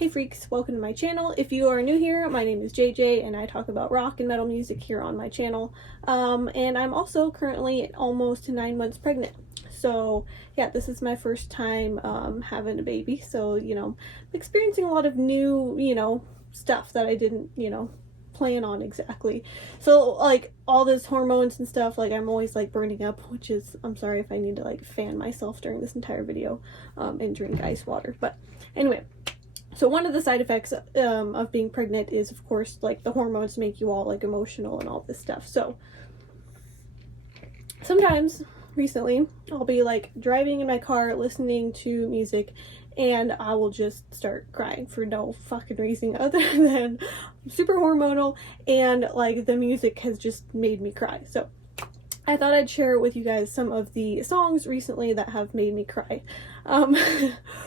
Hey freaks, welcome to my channel. If you are new here, my name is JJ and I talk about rock and metal music here on my channel. And I'm also currently almost 9 months pregnant. So yeah, this is my first time having a baby. So, I'm experiencing a lot of new, stuff that I didn't, plan on exactly. So like all this hormones and stuff, like I'm always like burning up, which is, I'm sorry if I need to like fan myself during this entire video and drink ice water. But anyway. So one of the side effects of being pregnant is, of course, like the hormones make you all like emotional and all this stuff. So sometimes recently I'll be like driving in my car listening to music and I will just start crying for no fucking reason other than I'm super hormonal and like the music has just made me cry. So I thought I'd share with you guys some of the songs recently that have made me cry.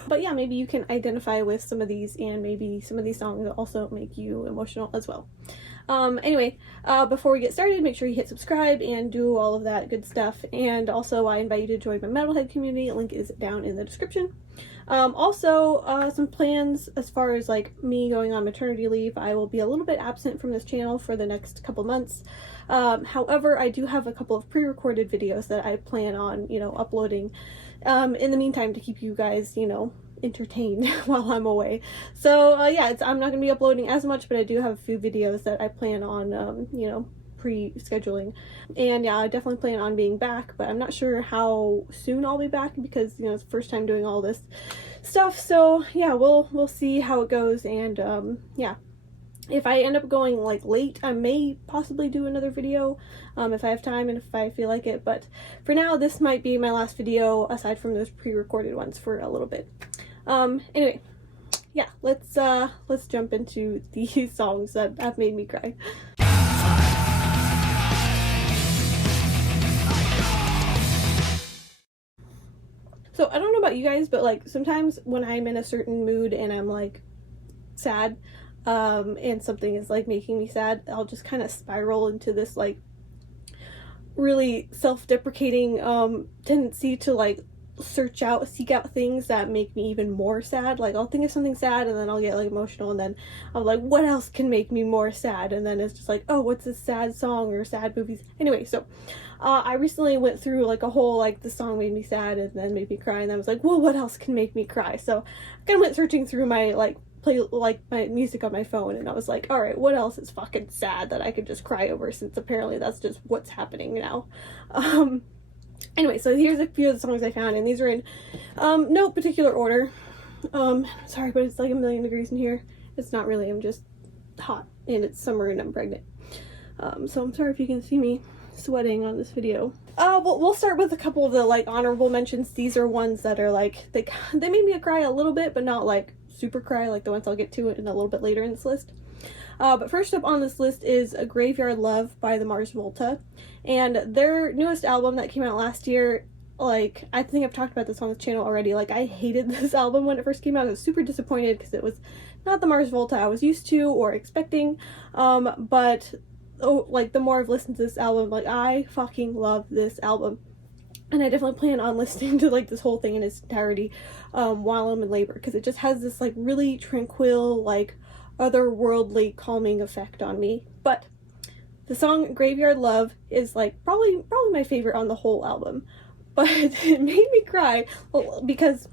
But yeah, maybe you can identify with some of these and maybe some of these songs also make you emotional as well. Anyway, before we get started, make sure you hit subscribe and do all of that good stuff. And also I invite you to join my Metalhead community. Link is down in the description. Also, some plans as far as like me going on maternity leave. I will be a little bit absent from this channel for the next couple months. However, I do have a couple of pre-recorded videos that I plan on, uploading in the meantime to keep you guys, entertained while I'm away. So yeah, I'm not gonna be uploading as much, but I do have a few videos that I plan on, pre-scheduling. And yeah, I definitely plan on being back, but I'm not sure how soon I'll be back because, it's the first time doing all this stuff. So yeah, we'll see how it goes. And yeah. If I end up going like late, I may possibly do another video if I have time and if I feel like it. But for now, this might be my last video aside from those pre-recorded ones for a little bit. Anyway, yeah, let's jump into these songs that have made me cry. So I don't know about you guys, but like sometimes when I'm in a certain mood and I'm like sad, and something is like making me sad, I'll just kind of spiral into this like really self-deprecating tendency to like seek out things that make me even more sad. Like I'll think of something sad and then I'll get like emotional and then I'm like, what else can make me more sad? And then it's just like, oh, what's a sad song or sad movies? Anyway, so I recently went through like a whole like the song made me sad and then made me cry, and I was like, well, what else can make me cry? So I kind of went searching through my play like my music on my phone, and I was like, all right, what else is fucking sad that I could just cry over, since apparently that's just what's happening now. Anyway, so here's a few of the songs I found, and these are in no particular order. Sorry, but it's like 1,000,000 degrees in here. It's not really, I'm just hot and it's summer and I'm pregnant. So I'm sorry if you can see me sweating on this video. We'll start with a couple of the like honorable mentions. These are ones that are like they made me cry a little bit, but not like super cry like the ones I'll get to in a little bit later in this list. But first up on this list is A Graveyard Love by the Mars Volta, and their newest album that came out last year. Like, I think I've talked about this on the channel already. Like, I hated this album when it first came out. I was super disappointed because it was not the Mars Volta I was used to or expecting. But like the more I've listened to this album, like I fucking love this album. And I definitely plan on listening to like this whole thing in its entirety while I'm in labor, because it just has this like really tranquil, like otherworldly calming effect on me. But the song Graveyard Love is like probably my favorite on the whole album. But it made me cry because,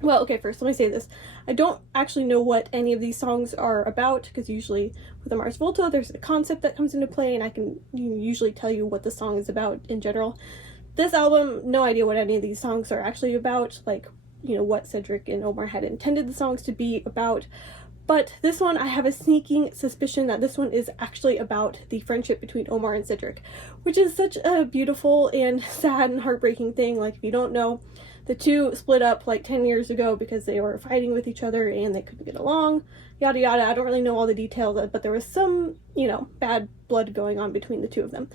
well, okay, first let me say this. I don't actually know what any of these songs are about, because usually with the Mars Volta there's a concept that comes into play and I can usually tell you what the song is about in general. This album, no idea what any of these songs are actually about, like, what Cedric and Omar had intended the songs to be about. But this one, I have a sneaking suspicion that this one is actually about the friendship between Omar and Cedric, which is such a beautiful and sad and heartbreaking thing. Like, if you don't know, the two split up like 10 years ago because they were fighting with each other and they couldn't get along, yada yada. I don't really know all the details, but there was some, bad blood going on between the two of them.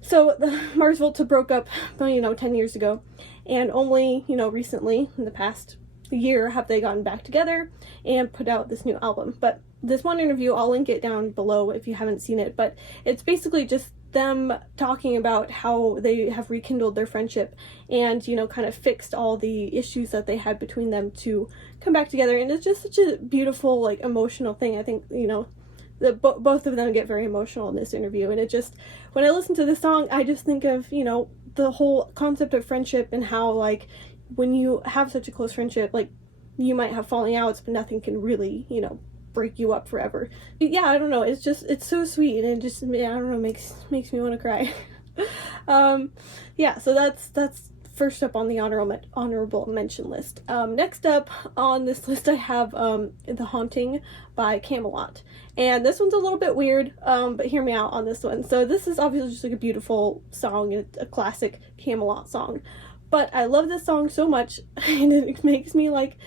So the Mars Volta broke up, 10 years ago, and only, recently, in the past, year have they gotten back together and put out this new album. But this one interview, I'll link it down below if you haven't seen it, but it's basically just them talking about how they have rekindled their friendship and, you know, kind of fixed all the issues that they had between them to come back together. And it's just such a beautiful, like, emotional thing. I think, you know, both of them get very emotional in this interview, and it just, when I listen to this song, I just think of, you know, the whole concept of friendship and how, like, when you have such a close friendship, like, you might have falling outs, but nothing can really, you know, break you up forever. But yeah, I don't know, it's just, it's so sweet, and it just, I don't know, makes me want to cry. Yeah, so that's first up on the honorable mention list. Next up on this list I have The Haunting by Camelot, and this one's a little bit weird, but hear me out on this one. So this is obviously just like a beautiful song, and it's a classic Camelot song, but I love this song so much, and it makes me like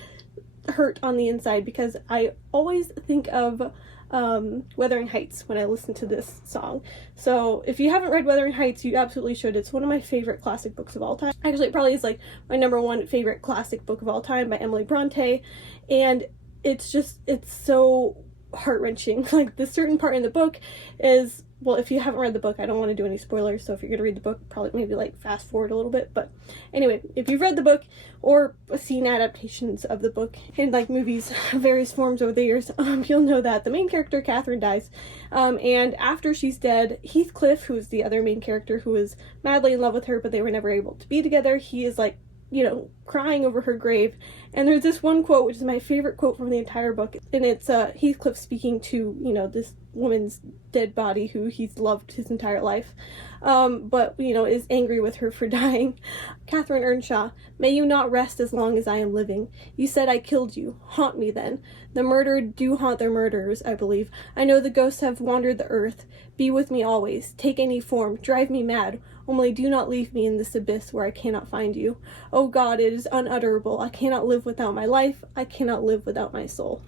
hurt on the inside because I always think of Wuthering Heights when I listen to this song. So if you haven't read Wuthering Heights, you absolutely should. It's one of my favorite classic books of all time. Actually, it probably is like my #1 favorite classic book of all time by Emily Bronte, and it's just, it's so heart-wrenching. Like, this certain part in the book is, well, if you haven't read the book, I don't want to do any spoilers, so if you're going to read the book, probably maybe like fast forward a little bit. But anyway, if you've read the book or seen adaptations of the book in like movies, various forms over the years, you'll know that the main character, Catherine, dies. And after she's dead, Heathcliff, who's the other main character who is madly in love with her, but they were never able to be together, he is like, you know, crying over her grave. And there's this one quote, which is my favorite quote from the entire book, and it's Heathcliff speaking to, you know, this woman's dead body who he's loved his entire life, but, you know, is angry with her for dying. Catherine Earnshaw, may you not rest as long as I am living. You said I killed you. Haunt me then. The murdered do haunt their murderers, I believe. I know the ghosts have wandered the earth. Be with me always. Take any form. Drive me mad. Only do not leave me in this abyss where I cannot find you. Oh God, it is unutterable. I cannot live without my life. I cannot live without my soul.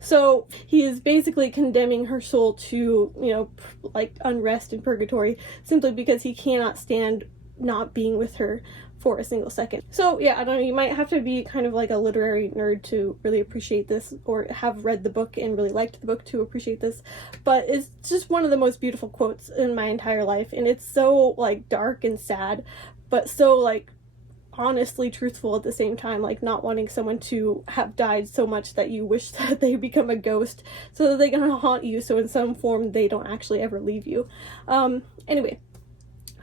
So he is basically condemning her soul to, you know, like unrest in purgatory, simply because he cannot stand not being with her for a single second. So yeah, I don't know, you might have to be kind of like a literary nerd to really appreciate this, or have read the book and really liked the book to appreciate this, but it's just one of the most beautiful quotes in my entire life, and it's so like dark and sad, but so like honestly truthful at the same time, like not wanting someone to have died so much that you wish that they become a ghost so that they can haunt you, so in some form they don't actually ever leave you. Anyway,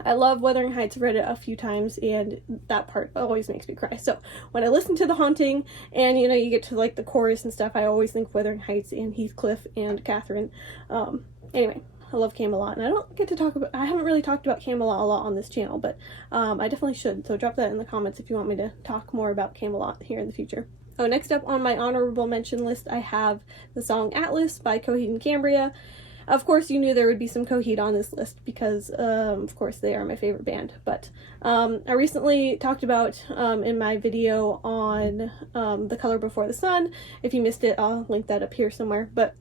I love Wuthering Heights. I've read it a few times, and that part always makes me cry. So when I listen to The Haunting, and you know, you get to like the chorus and stuff, I always think Wuthering Heights and Heathcliff and Catherine. Anyway, I love Camelot, and I don't get to talk about, I haven't really talked about Camelot a lot on this channel, but I definitely should. So drop that in the comments if you want me to talk more about Camelot here in the future. Oh, next up on my honorable mention list, I have the song Atlas by Coheed and Cambria. Of course, you knew there would be some Coheed on this list because, of course, they are my favorite band. But I recently talked about in my video on The Color Before the Sun. If you missed it, I'll link that up here somewhere. But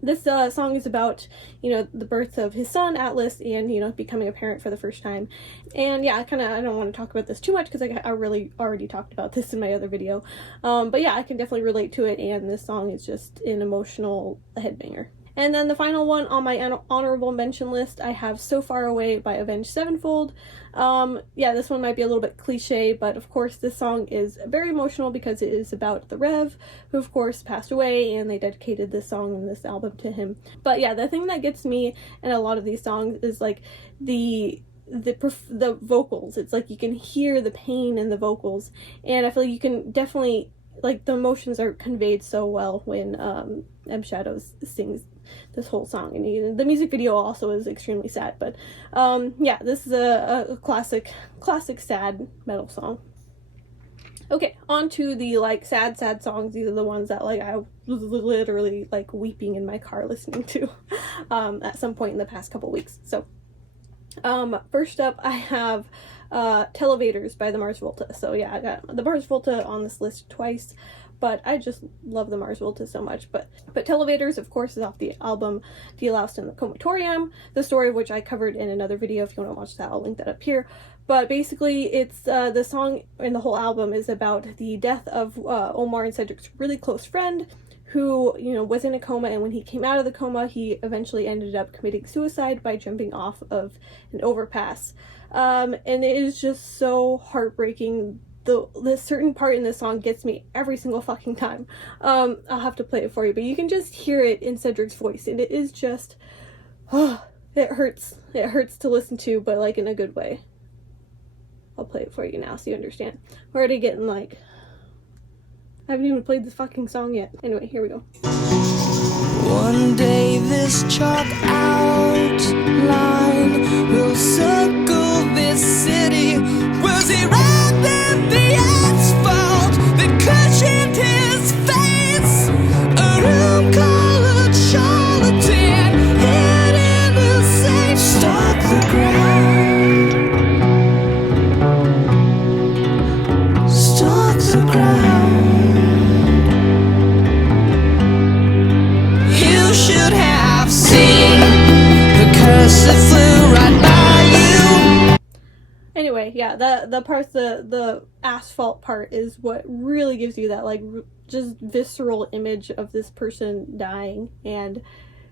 this song is about, you know, the birth of his son Atlas, and, you know, becoming a parent for the first time. And yeah, I don't want to talk about this too much because I really already talked about this in my other video. But yeah, I can definitely relate to it, and this song is just an emotional headbanger. And then the final one on my honorable mention list, I have So Far Away by Avenged Sevenfold. Yeah, this one might be a little bit cliche, but of course this song is very emotional because it is about the Rev, who of course passed away, and they dedicated this song and this album to him. But yeah, the thing that gets me in a lot of these songs is like the vocals. It's like you can hear the pain in the vocals, and I feel like you can definitely, like, the emotions are conveyed so well when M Shadows sings this whole song, and the music video also is extremely sad. But yeah, this is a classic sad metal song. Okay, on to the like sad songs. These are the ones that like I was literally like weeping in my car listening to at some point in the past couple weeks. So first up I have Televators by the Mars Volta. So yeah, I got the Mars Volta on this list twice, but I just love the Mars Volta so much. But Televators, of course, is off the album Deloused in the Comatorium, the story of which I covered in another video. If you want to watch that, I'll link that up here. But basically, it's the song and the whole album is about the death of Omar and Cedric's really close friend, who, you know, was in a coma, and when he came out of the coma, he eventually ended up committing suicide by jumping off of an overpass. And it is just so heartbreaking. The certain part in this song gets me every single fucking time. I'll have to play it for you, but you can just hear it in Cedric's voice, and it is just, it hurts. It hurts to listen to, but like in a good way. I'll play it for you now so you understand. We're already getting like, I haven't even played this fucking song yet. Anyway, here we go. One day this chalk outline will circle this city. Was he wrapped in the asphalt that cushioned his face? A room-colored charlatan hid in the safe. Stalk the ground. Stalk the ground. You should have seen the curse that flew right by you. Anyway, yeah, the part, the asphalt part is what really gives you that like just visceral image of this person dying, and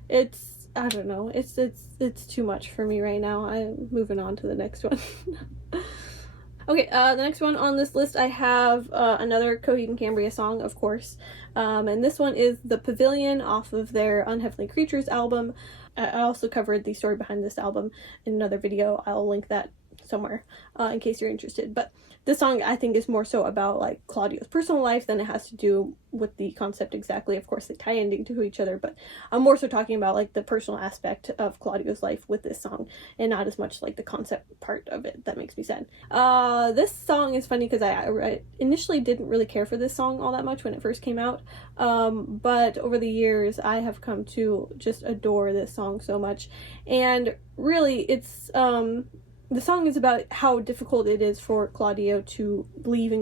it's, I don't know, it's too much for me right now. I'm moving on to the next one. Okay, the next one on this list, I have another Coheed and Cambria song, of course. And this one is The Pavilion off of their Unheavenly Creatures album. I also covered the story behind this album in another video. I'll link that somewhere in case you're interested. But this song, I think, is more so about like Claudio's personal life than it has to do with the concept exactly. Of course, they tie into each other, but I'm more so talking about like the personal aspect of Claudio's life with this song, and not as much like the concept part of it that makes me sad. This song is funny because I initially didn't really care for this song all that much when it first came out, but over the years I have come to just adore this song so much. And really, it's the song is about how difficult it is for Claudio to leave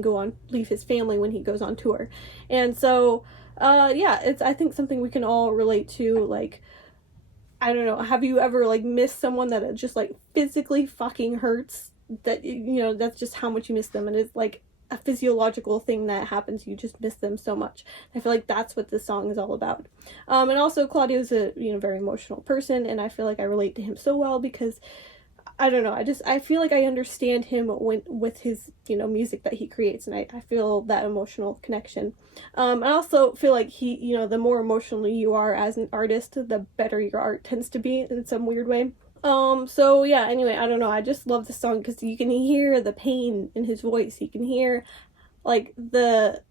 his family when he goes on tour. And so, yeah, it's, I think, something we can all relate to. Like, I don't know, have you ever, like, missed someone that it just, like, physically fucking hurts? That, you know, that's just how much you miss them, and it's, like, a physiological thing that happens. You just miss them so much. I feel like that's what this song is all about. And also, Claudio's a, you know, very emotional person, and I feel like I relate to him so well because, I don't know, I feel like I understand him with his, you know, music that he creates, and I feel that emotional connection. I also feel like he, you know, the more emotional you are as an artist, the better your art tends to be in some weird way. So yeah, anyway, I don't know, I just love this song because you can hear the pain in his voice. You can hear, like, the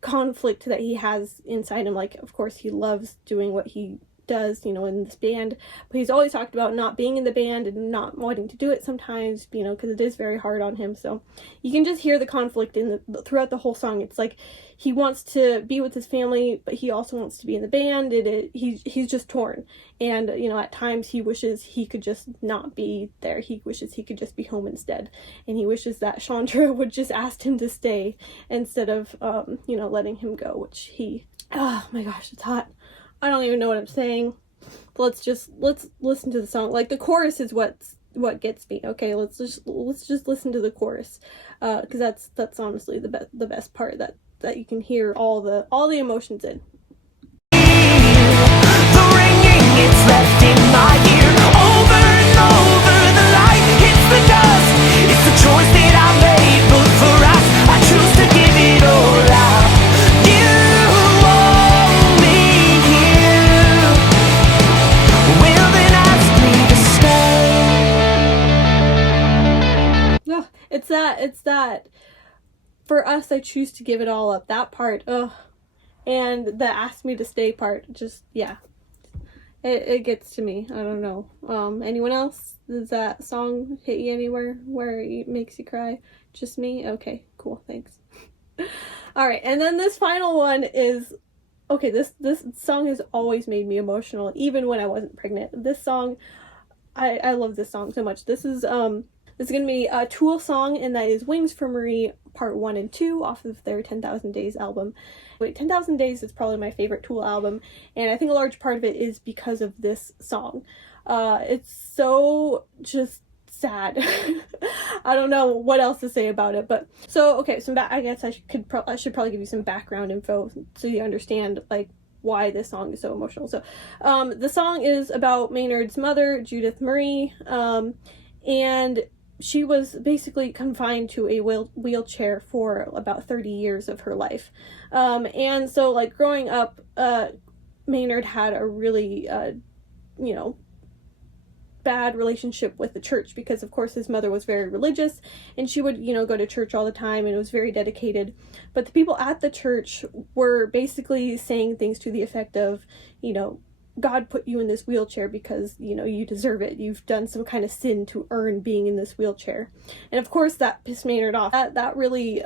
conflict that he has inside him. Like, of course, he loves doing what he does, you know, in this band, but he's always talked about not being in the band and not wanting to do it sometimes, you know, because it is very hard on him. So you can just hear the conflict throughout the whole song. It's like he wants to be with his family, but he also wants to be in the band. He's just torn, and, you know, at times he wishes he could just not be there. He wishes he could just be home instead, and he wishes that Chandra would just ask him to stay instead of you know, letting him go, which he, oh my gosh, it's hot. I don't even know what I'm saying. Let's listen to the song. Like, the chorus is what gets me. Okay, let's just listen to the chorus, because that's honestly the best part, that you can hear all the emotions in. The ringing, it's left in my ear. Over and over, the light hits the dust. It's the choice that I made, but for us, I choose to give it all out. You want me here. Well, then ask me to stay. Ugh, it's that. For us, I choose to give it all up. That part, ugh. And the ask me to stay part, just, yeah. It gets to me. I don't know. Anyone else? Does that song hit you anywhere where it makes you cry? Just me? Okay, cool, thanks. Alright, and then this final one is, okay, this song has always made me emotional, even when I wasn't pregnant. This song, I love this song so much. This is gonna be a Tool song, and that is Wings for Marie Part 1 and 2 off of their 10,000 Days album. 10,000 Days is probably my favorite Tool album, and I think a large part of it is because of this song. It's so just sad. I don't know what else to say about it, but so okay, I guess I should probably give you some background info so you understand like why this song is so emotional. So the song is about Maynard's mother, Judith Marie, and she was basically confined to a wheelchair for about 30 years of her life. And so like growing up, Maynard had a really you know, bad relationship with the church, because of course his mother was very religious and she would, you know, go to church all the time and it was very dedicated, but the people at the church were basically saying things to the effect of, you know, God put you in this wheelchair because, you know, you deserve it, you've done some kind of sin to earn being in this wheelchair. And of course that pissed Maynard off. That really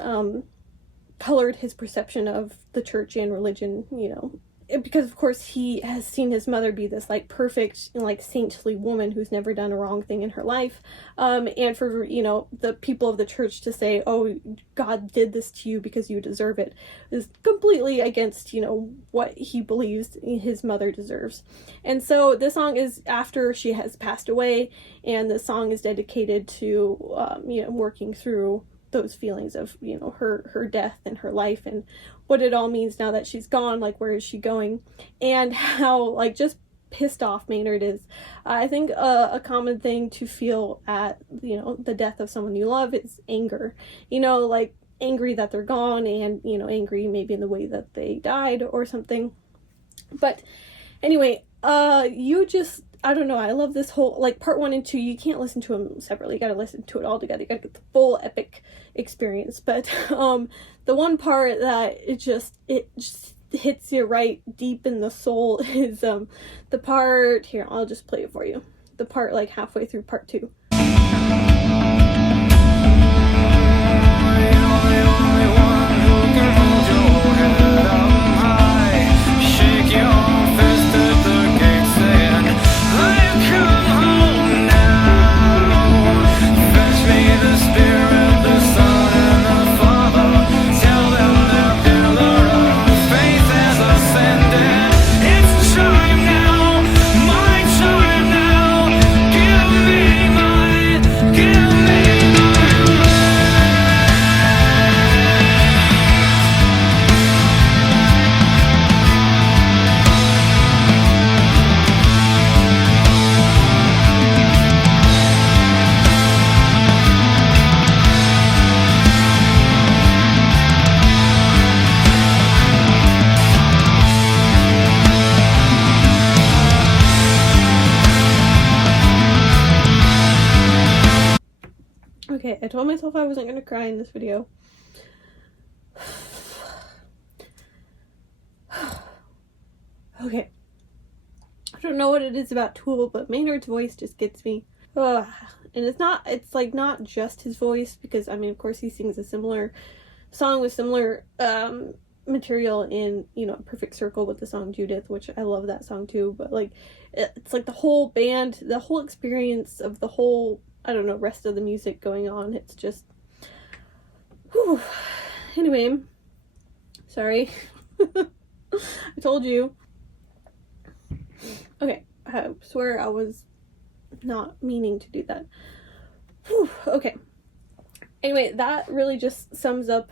colored his perception of the church and religion, you know, because of course he has seen his mother be this like perfect, like saintly woman who's never done a wrong thing in her life, and for, you know, the people of the church to say, oh, God did this to you because you deserve it, is completely against, you know, what he believes his mother deserves. And so this song is after she has passed away, and the song is dedicated to you know, working through those feelings of, you know, her death and her life and what it all means now that she's gone, like where is she going, and how like just pissed off Maynard is. I think a common thing to feel at, you know, the death of someone you love is anger, you know, like angry that they're gone, and, you know, angry maybe in the way that they died or something. But anyway, I don't know, I love this whole, like, part 1 and 2, you can't listen to them separately, you gotta listen to it all together, you gotta get the full epic experience. But the one part that it just hits you right deep in the soul is the part, here, I'll just play it for you, the part like halfway through part 2. Okay, I told myself I wasn't gonna cry in this video. Okay. I don't know what it is about Tool, but Maynard's voice just gets me. And it's like not just his voice, because I mean, of course he sings a similar song with similar material in, you know, Perfect Circle with the song Judith, which I love that song too, but like it's like the whole band, the whole experience of the whole, I don't know, rest of the music going on, it's just whew. Anyway, sorry. I told you. Okay, I swear I was not meaning to do that. Whew, okay. Anyway, that really just sums up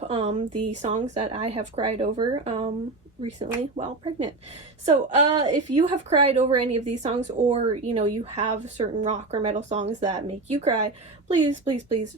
the songs that I have cried over recently while pregnant. So if you have cried over any of these songs, or, you know, you have certain rock or metal songs that make you cry, please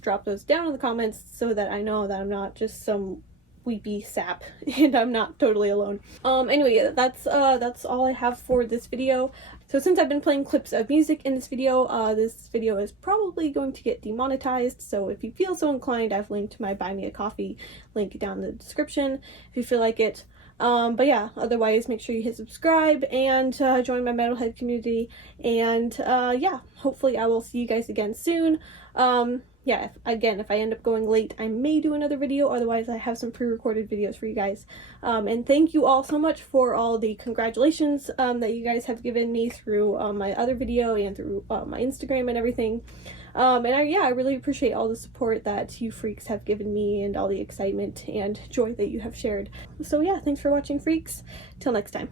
drop those down in the comments so that I know that I'm not just some weepy sap and I'm not totally alone. Anyway, that's all I have for this video. So since I've been playing clips of music in this video is probably going to get demonetized, so if you feel so inclined, I've linked my Buy Me a Coffee link down in the description if you feel like it. But yeah, otherwise make sure you hit subscribe and join my Metalhead community, and yeah, hopefully I will see you guys again soon. Yeah, if I end up going late, I may do another video, otherwise I have some pre-recorded videos for you guys. And thank you all so much for all the congratulations that you guys have given me through my other video and through my Instagram and everything. And I really appreciate all the support that you freaks have given me and all the excitement and joy that you have shared. So yeah, thanks for watching, freaks. Till next time.